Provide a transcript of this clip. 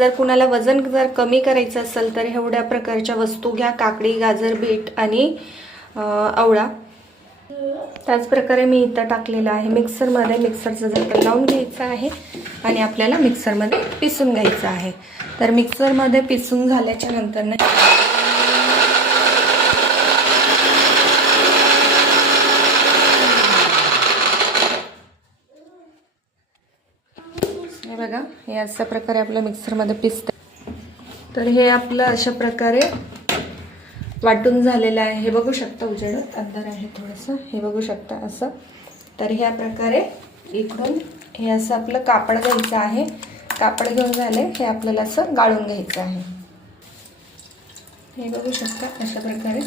जर कुणाला वजन जर कमी करायचं असेल तर एवढ्या प्रकारच्या वस्तू घ्या, काकडी, गाजर, बीट आणि आवळा. त्याच प्रकारे मी इथं टाकलेलं आहे मिक्सरमध्ये. मिक्सरचं झाकण लावून घ्यायचं आहे आणि आपल्याला मिक्सरमध्ये पिसून घ्यायचं आहे. तर मिक्सरमध्ये पिसून झाल्याच्या नंतर ना हे बघा, हे अशा प्रकारे आपल्या मिक्सरमध्ये पिसतं. तर हे आपलं अशा प्रकारे वाटून झालेलं आहे. हे बघू शकता, उजेडात अंधार आहे थोडंसं, हे बघू शकता असं. तर ह्या प्रकारे इकडून हे असं आपलं कापड घ्यायचं आहे. कापड घेऊन झाले हे आपल्याला असं गाळून घ्यायचं आहे. हे बघू शकता अशा प्रकारे